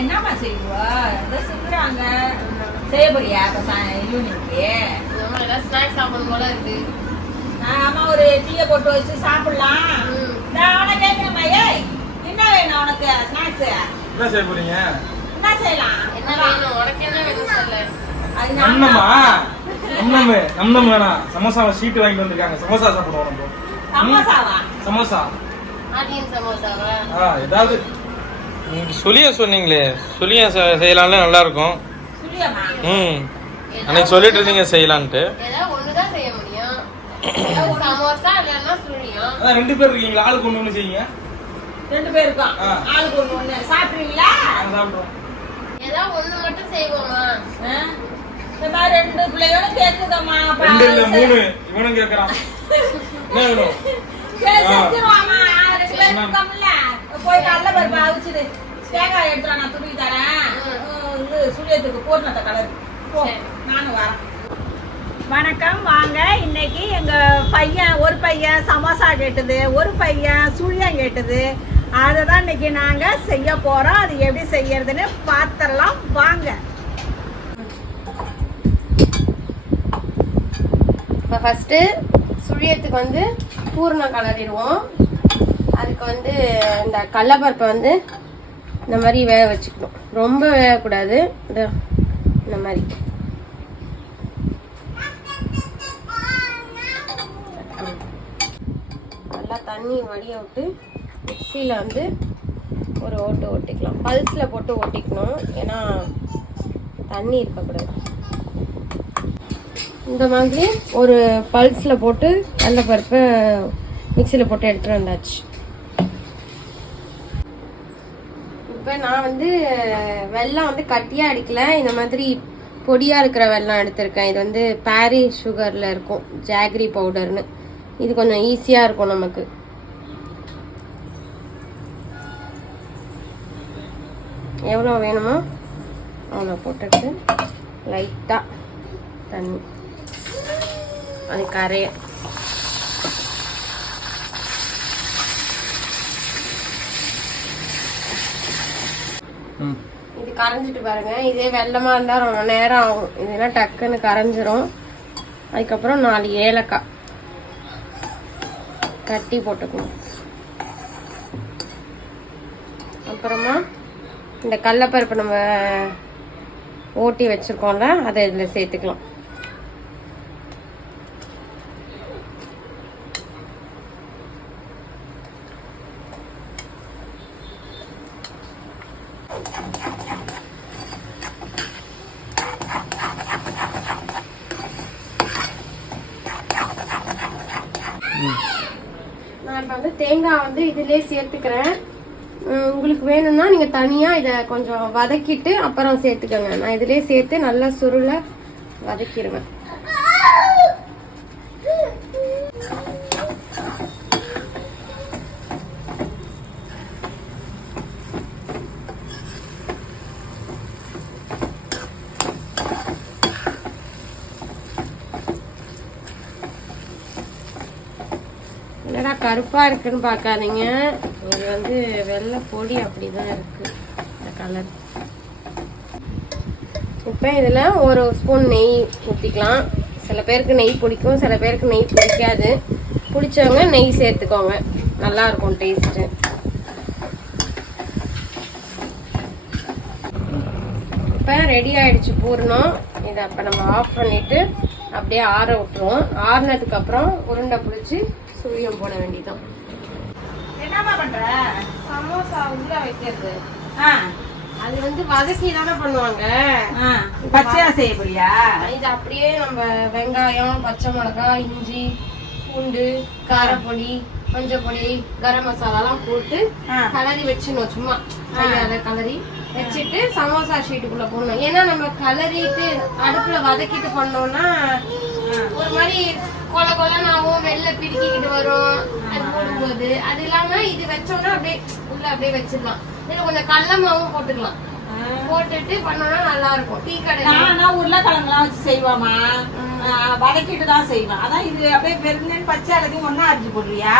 என்னம்மா செய்வா? இதை செஞ்சுறாங்க செய்ய போறியா? இப்போ ஈவினிங்க்கு ஸ்நாக்ஸ் சாப்பிடணும் போல இருக்கு. ஆமா ஒரு டீயை போட்டு வச்சு சாப்பிடலாம். நான் அவனை கேட்கிறேன் ஏய் என்ன வேணும் உனக்கு ஸ்நாக்ஸ் என்ன செய்ய போறீங்க? என்ன செய்யலாம்? என்ன வேணும்? உனக்கு என்ன வேணும் சொல்லு. நம்னமா நம்னமு நம்னம் வேணாம். சமோசாவை ஷீட் வாங்கிட்டு வந்திருக்காங்க. சமோசா சாப்பிடுவோம் நம்ம. சமோசாவா? சமோசா. ஆனியன் சமோசாவா? ஆ ஏதாவது நீங்க சுழிய சொன்னீங்களே. சுழிய செ- செய்யலாம்ல நல்லா இருக்கும் சுழியம்மா ம் அன்னைக்கு சொல்லிட்டு இருந்தீங்க செய்யலான்ட்டு. ஏதாவது ஒண்ணுதான் செய்ய முடியும். ஏதாவது சமோசா இல்லைன்னா சுழியம் அதான் ரெண்டு பேர் இருக்கீங்களா? ஆளுக்கு ஒண்ணு ஒண்ணு செய்யுங்க. ரெண்டு பேருக்கும் ஆ. ஆளுக்கு ஒண்ணு சாப்பிடுவீங்களா நாங்க சாப்பிடுவோம் ஏதாவது ஒண்ணு மட்டும் செய்வோமா? இந்த மாதிரி ரெண்டு பிள்ளைகளும் கேக்குதம்மா. அப்ப ரெண்டு இல்ல. மூணு. இவனும் கேக்குறான். என்ன வேணும்? போய் கடலை பருப்பு அவிச்சிடு. தேங்காய் எடுத்துட்டு வா, நான் துருவி தரேன். இது சுழியத்துக்கு பூர்ணத்தை கலரு. போ. நானும் வரேன். வணக்கம் வாங்க இன்னைக்கு எங்க பையன் ஒரு பையன் சமோசா கேட்டது ஒரு பையன் சுழியம் கேட்டது அதை தான் இன்னைக்கு நாங்க செய்ய போறோம் அது எப்படி செய்யறதுன்னு பார்த்துடலாம் வாங்க இப்போ ஃபஸ்ட்டு சுழியத்துக்கு வந்து பூரணம் கலரிடுவோம் அதுக்கு வந்து இந்த கடலப்பருப்பை வந்து இந்த மாதிரி வேக வச்சுக்கணும். ரொம்ப வேகக்கூடாது. இந்த இந்த மாதிரி. நல்லா தண்ணி வடிய விட்டு மிக்சியில் வந்து ஒரு ஓட்டு ஓட்டிக்கலாம். பல்ஸில் போட்டு ஓட்டிக்கணும். ஏன்னா தண்ணி இருக்கக்கூடாது. இந்த மாதிரி ஒரு பல்ஸில் போட்டு கடலப்பருப்பை மிக்சியில் போட்டு எடுத்துகிட்டு வந்தாச்சு. இப்போ நான் வந்து வெள்ளம் வந்து கட்டியாக அடிக்கல. இந்த மாதிரி பொடியாக இருக்கிற வெள்ளம் எடுத்திருக்கேன். இது வந்து பாரி சுகரில் இருக்கும். ஜாகரி பவுடர்னு இது கொஞ்சம் ஈஸியாக இருக்கும் நமக்கு. எவ்வளோ வேணுமோ அவ்வளோ போட்டுட்டு லைட்டாக தண்ணி. அது கரையை. இது கரைஞ்சிட்டு பாருங்க. இதே வெள்ளமா இருந்தா ரொம்ப நேரம் ஆகும். இதெல்லாம் டக்குன்னு கரைஞ்சிரும். அதுக்கப்புறம் நாலு ஏலக்காய் கட்டி போட்டுக்கணும். அப்புறமா இந்த கடலப்பருப்பு நம்ம ஓட்டி வச்சுருக்கோம்ல அதை இதில் சேர்த்துக்கலாம். நான் இப்போ வந்து தேங்காய் வந்து இதிலே சேர்த்துக்கிறேன். உங்களுக்கு வேணும்னா நீங்கள் தனியாக இதை கொஞ்சம் வதக்கிட்டு அப்புறம் சேர்த்துக்கோங்க. நான் இதிலே சேர்த்து நல்லா சுருளை வதக்கிடுவேன். கருப்பாக கருப்பா இருக்குன்னு பார்க்காதீங்க. இது வந்து வெள்ளை பொடி அப்படிதான் இருக்கு இந்த கலர் இப்போ இதில் ஒரு ஸ்பூன் நெய் ஊற்றிக்கலாம் சில பேருக்கு நெய் பிடிக்கும் சில பேருக்கு நெய் பிடிக்காது. பிடிச்சவங்க நெய் சேர்த்துக்கோங்க. நல்லா இருக்கும் டேஸ்ட்டு இப்போ ரெடி ஆயிடுச்சு பூர்ணம். இதை அப்போ நம்ம ஆஃப் பண்ணிட்டு அப்படியே ஆற விட்டுருவோம். ஆறுனதுக்கு அப்புறம் உருண்டை பிடிச்சி சுழியம் போட வேண்டியதுதான். என்னம்மா பண்ற? சமோசா உள்ள வைக்கிறது. ஆ, அது வந்து வதக்கி தானே பண்ணுவாங்க. பச்சையா செய்ய போறியா இது அப்படியே நம்ம வெங்காயம் பச்சை மிளகாய் இஞ்சி பூண்டு காரப்பொடி மஞ்சள் பொடி கரம் மசாலாலாம் போட்டு ஆ. கலரி வச்சிடணும். சும்மா கையால கலரி வச்சுட்டு சமோசா ஷீட்டுக்குள்ள போடணும். ஏன்னா நம்ம கலரிட்டு அடுப்புல வதக்கிட்டு பண்ணோம்னா ஒரு மாதிரி கொல கொலன்னு ஆகும் வெளில பிரிக்கிட்டு வரும். அது போடும்போது. அது இல்லாம இது வச்சோம்னா அப்படியே உள்ள அப்படியே வச்சிடலாம். இதுல கொஞ்சம் கடல மாவும் போட்டுக்கலாம். போட்டுட்டு பண்ணோம்னா நல்லா இருக்கும் டீ கடையில. நானா உருளைக்கிழங்குலாம் வச்சு செய்வாமா வதக்கிட்டு தான் செய்வேன். அதான் இது அப்படியே வெறும் பச்சை எல்லாத்தையும் ஒண்ணா அரைச்சு போடுறியா?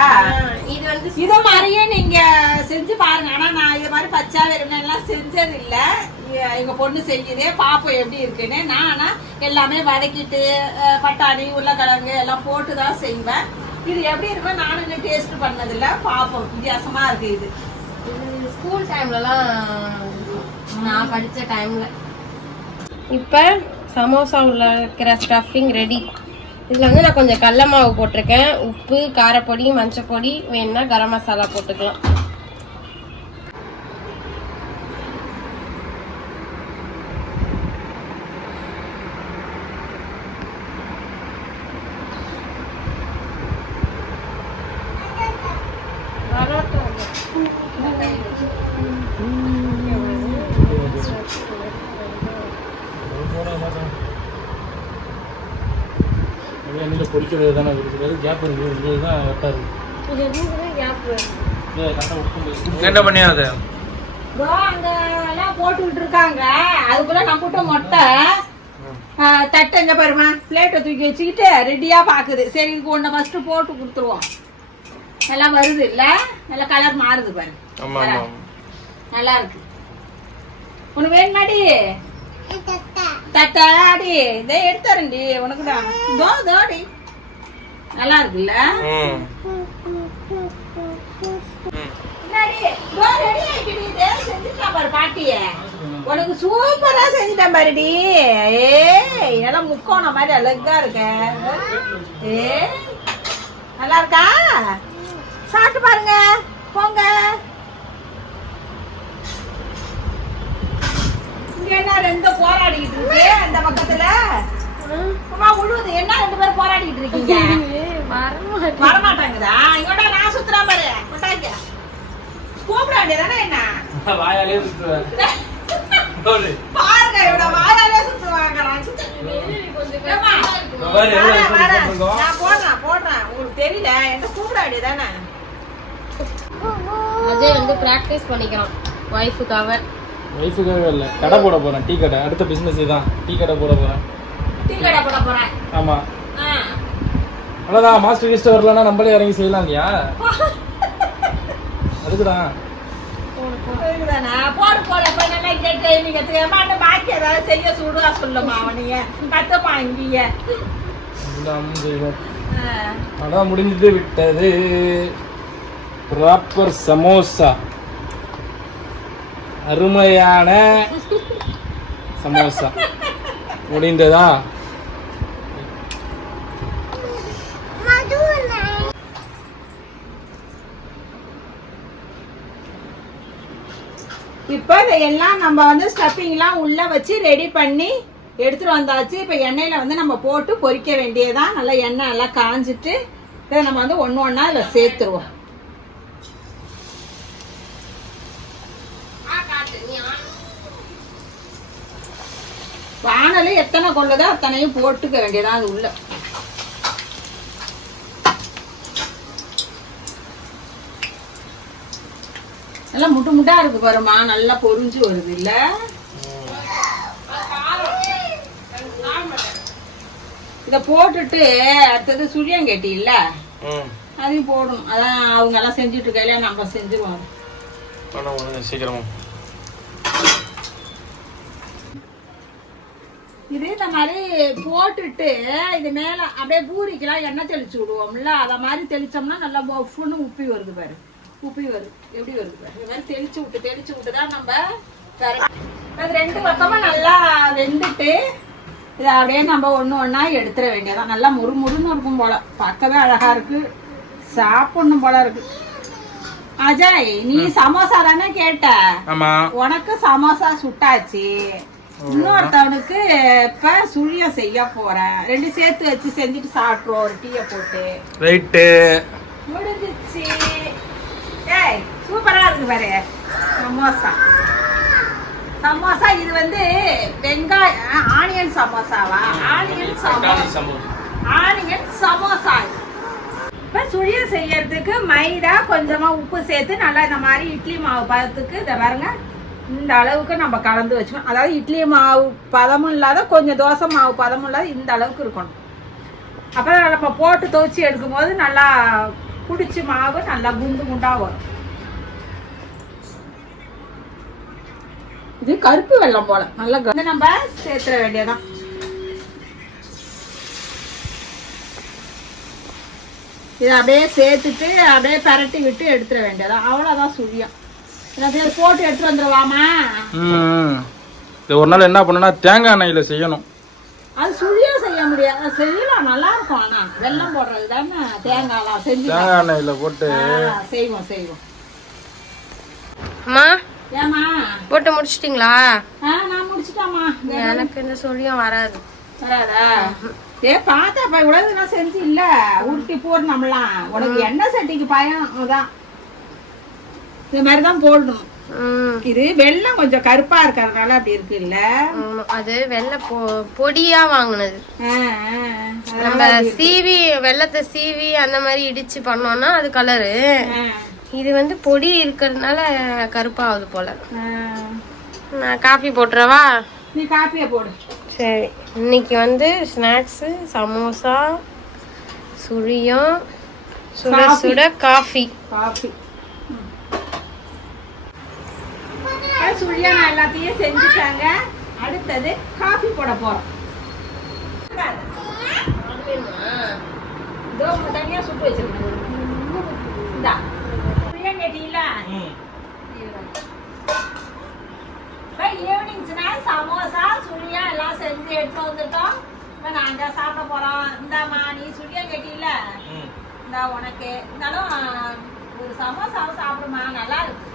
இது வந்து இத மாதிரியே நீங்க செஞ்சு பாருங்க. ஆனா நான் இத மாதிரி பச்சை பச்சா வெறுமெல்லாம் செஞ்சது இல்ல எ- எங்க பொண்ணு செஞ்சதே பாப்போம் எப்படி இருக்குன்னு. நான் எல்லாமே வதக்கிட்டு பட்டாணி உருளைக்கிழங்கு எல்லாம் போட்டு தான் செய்வேன். இது எப்படி இருக்கும் நானும் இன்னும் டேஸ்ட் பண்ணதில்ல. பாப்போம். வித்தியாசமா இருக்கு இது. இது ஸ்கூல் டைம்லலாம் நான் படிச்ச டைம்ல இப்போ சமோசா உள்ள இருக்கிற ஸ்டஃபிங் ரெடி இதில் வந்து நான் கொஞ்சம் கடல மாவு போட்டிருக்கேன். உப்பு காரப்பொடி மஞ்சப்பொடி வேணும்னா கரம் மசாலா போட்டுக்கலாம். எண்ணெயில் பொரிக்கிறது தானே இருக்குது கேப் இருக்குது இதுதான் கரெக்டாக இருக்குது கரெக்டாக விட்டு என்ன அங்க எல்லாம் போட்டுக்கிட்டு இருக்காங்க அதுக்குள்ள நம்மகிட்ட மொட்டை தட்டை இங்க பாருமா பிளேட்டை தூக்கி வச்சுக்கிட்டு ரெடியா பாக்குது. சரி இதுக்கு ஒண்ணு ஃபர்ஸ்ட் போட்டு கொடுத்துருவோம். எல்லாம் வருது இல்ல? நல்ல கலர் மாறுது பாரு. ஆமா ஆமா. நல்லா இருக்கு உனக்கு வேணுமாடி? தட்டை அடி இதை எடுத்தாரண்டி உனக்கு தான். தோ தோடி நல்லா இருக்குல்ல ம் பாரு பாட்டிய. உனக்கு சூப்பரா செஞ்சுட்டேன் பாருடி. ஏ எல்லாம் முக்கோணம் மாதிரி அழகா இருக்க. ஏ நல்லா இருக்கா சாப்பிட்டு பாருங்க. போங்க இங்க என்ன ரெண்டு போராடிட்டு இருக்கு அந்த பக்கத்துல? அம்மா உழுவுது. என்ன ரெண்டு பேரும் போராடிட்டு இருக்கீங்க? வரமாட்டாங்குதா இங்கோட நான் சுத்துறேன் பாரு. கொட்டாய்க்க. கூப்பிட வேண்டியதானே என்ன? வாயாலே சுற்றுவேன் பாருங்க இவட வாயாலே சுத்துவாங்க. நான். நான் போடுறேன் போடுறேன். உங்களுக்கு தெரியல. என்கிட்ட கூப்பிட வேண்டியதானே? அஜய் வந்து ப்ராக்டிஸ் பண்ணிக்கிறான் ஒய்ஃபுக்காக வயசுக்காக இல்லை. கடை போட போகிறேன் டீ கடை. அடுத்த பிஸ்னஸ் தான் டீ கடை போட போகிறேன் டீ கடை போட போறேன். ஆமாம். அவ்வளோதான் மாஸ்டர் கிஸ்ட் வரலன்னா நம்மளே இறங்கி செய்யலாம் இல்லையா? அதுக்குதான். இருக்குதானே? போடு போடு. நல்லா கேட்டு நீ கத்துக்க அந்த பாக்கி ஏதாவது செய்ய சுடுவா சொல்லுமா அவனைய. கத்துமா இங்கேயே. எல்லாம் செய்வோம். ஆ. அதான் முடிஞ்சது விட்டது. ப்ராப்பர் சமோசா அருமையான சமோசா. முடிந்ததா? இப்போ இதையெல்லாம் நம்ம வந்து ஸ்டஃபிங்லாம் உள்ள வச்சு ரெடி பண்ணி எடுத்துட்டு வந்தாச்சு. இப்போ எண்ணெயில் வந்து நம்ம போட்டு பொரிக்க வேண்டியதான் நல்லா எண்ணெய் எல்லாம் காஞ்சிட்டு இதை நம்ம வந்து ஒன்று ஒன்றா இதில் சேர்த்துருவோம். வானலி எத்தனை கொள்ளுதோ அத்தனையும் போட்டுக்க வேண்டியதான் அது உள்ள. நல்லா முட்டு முட்டா இருக்கு பாருமா நல்லா பொரிஞ்சு வருது இல்ல? இத போட்டுட்டு அடுத்தது சுழியங்கட்டி இல்ல? அதையும் போடணும். அதான் அவங்க எல்லாம் செஞ்சுட்டு இருக்கையில நம்ம செஞ்சுருவோம். சீக்கிரமா இது இந்த மாதிரி போட்டுட்டு இது மேல அப்படியே பூரிக்கெல்லாம் எண்ணெய் தெளிச்சு விடுவோம்ல அத மாதிரி தெளிச்சோம்னா நல்லா பஃப்னு உப்பி வருது பாரு. உப்பி வருது. எப்படி வருது பாரு? இது மாதிரி தெளிச்சு விட்டு தெளிச்சு விட்டு தான் நம்ம அது ரெண்டு பக்கமும் நல்லா வெந்துட்டு இதை அப்படியே நம்ம ஒண்ணு ஒண்ணா எடுத்துட வேண்டியதான் நல்லா முறு முறுன்னு இருக்கும் போல. பார்க்கவே அழகா இருக்கு. சாப்பிடணும் போல இருக்கு. அஜய் நீ சமோசா தானே கேட்ட? உனக்கு சமோசா சுட்டாச்சு. இன்னொருத்தவனுக்கு இப்ப சுழிய செய்ய போறேன். ரெண்டு சேர்த்து வச்சு செஞ்சுட்டு சாப்பிட்ருவோம் ஒரு டீயை போட்டு. ரைட்டு. முடிஞ்சிச்சு ஏய் சூப்பரா இருக்கு பாரு. சமோசா. சமோசா இது வந்து வெங்காய onion சமோசாவா? Onion samosa onion samosa. இப்போ சுழிய செய்யறதுக்கு மைதா கொஞ்சமா உப்பு சேர்த்து நல்லா இந்த மாதிரி இட்லி மாவு பதத்துக்கு இதை பாருங்க. இந்த அளவுக்கு நம்ம கலந்து வச்சுக்கணும். அதாவது இட்லி மாவு பதமும் இல்லாத கொஞ்சம் தோசை மாவு பதமும் இல்லாத இந்த அளவுக்கு இருக்கணும். அப்போ நம்ம போட்டு துவச்சி எடுக்கும்போது நல்லா பிடிச்சி மாவு நல்லா குண்டு குண்டா வரும். இது கருப்பு வெள்ளம் போல. நல்லா நம்ம சேர்த்துற வேண்டியதான் இதை அப்படியே சேர்த்துட்டு அப்படியே பரட்டி விட்டு எடுத்துட வேண்டியதான் அவ்வளோதான் சுழியம் போட்டு எடுத்துட்டு வந்துடலாமா ம் இது ஒரு நாள் என்ன பண்ணணும்னா தேங்காய் எண்ணெயில் செய்யணும். அது சுழியம் செய்ய முடியாது. செய்யலாம் நல்லா இருக்கும் ஆனா. வெல்லம் போடுறது தானே தேங்காய்லாம் செஞ்சு தேங்காய் எண்ணெயில் போட்டு. செய்வோம் செய்வோம். அம்மா? ஏமா போட்டு முடிச்சிட்டிங்களா? நான் முடிச்சிட்டாமா எனக்கு இந்த சொல்லியும் வராது. வராதா? ஏ பார்த்தா இவ்வளவு நான் செஞ்சு இல்ல. உருட்டி போடணும்லாம். உனக்கு எண்ணெய் சட்டிக்கு பயம் அதான். இது மாதிரி தான் போடணும் இது வெள்ளம் கொஞ்சம் கருப்பா இருக்கறதுனால அப்படி இருக்குல்ல? ஆமா, அது வெள்ளை பொடியா வாங்கினது. நம்ம இருக்கு. சீவி வெள்ளத்தை சீவி அந்த மாதிரி இடிச்சு பண்ணோம்னா அது கலரு. இது வந்து பொடி இருக்கிறதுனால கருப்பாகுது போல. நான் காஃபி போட்டுறவா? நீ காப்பியை போடு. சரி. இன்னைக்கு வந்து ஸ்நாக்ஸு சமோசா சுழியம் சுட. சுட காஃபி. காஃபி. சுழியா நான் எல்லாத்தையும் செஞ்சுட்டாங்க. அடுத்தது காஃபி போட போறோம். உங்க தனியா சுட்டு வச்சிருக்கேன். இந்தா. சுழியா கேட்டீங்களா ஈவினிங் ஸ்நாக்ஸ் சமோசா சுழியா எல்லாம் செஞ்சு எடுத்து வந்துட்டோம். இப்போ நாங்க சாப்பிட போறோம். இந்தாம்மா நீ சுழியா கேட்டீங்களா இந்தா உனக்கு. இருந்தாலும் ஒரு சமோசாவை சாப்பிடுமா? நல்லா இருக்கு.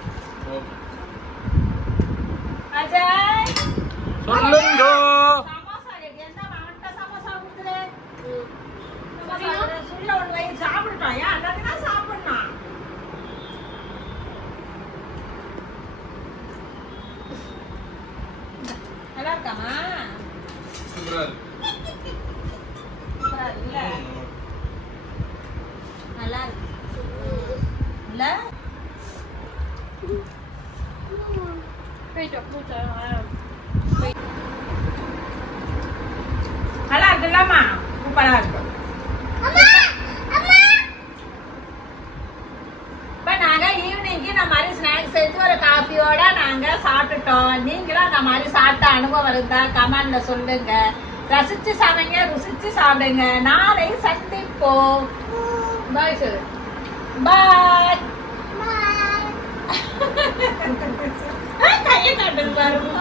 சாப்பிடணும் நல்லா இருக்காமா சூப்பரா இருக்குல்ல நல்லா இருக்கு இல்ல நல்லா இருக்குல்லம்மா சூப்பரா இருக்கு இப்ப நாங்க ஈவினிங்க்கு இந்த மாதிரி ஸ்நாக்ஸ் செஞ்சு ஒரு காஃபியோட நாங்க சாப்பிட்டுட்டோம் நீங்களும் அந்த மாதிரி சாப்பிட்ட அனுபவம் இருந்தா கமெண்ட்ல சொல்லுங்க. ரசிச்சு சமைங்க ருசிச்சு சாப்பிடுங்க. நாளை சந்திப்போம். பாய் சொல்லு பாய் கையை காட்டுங்க பாருங்க.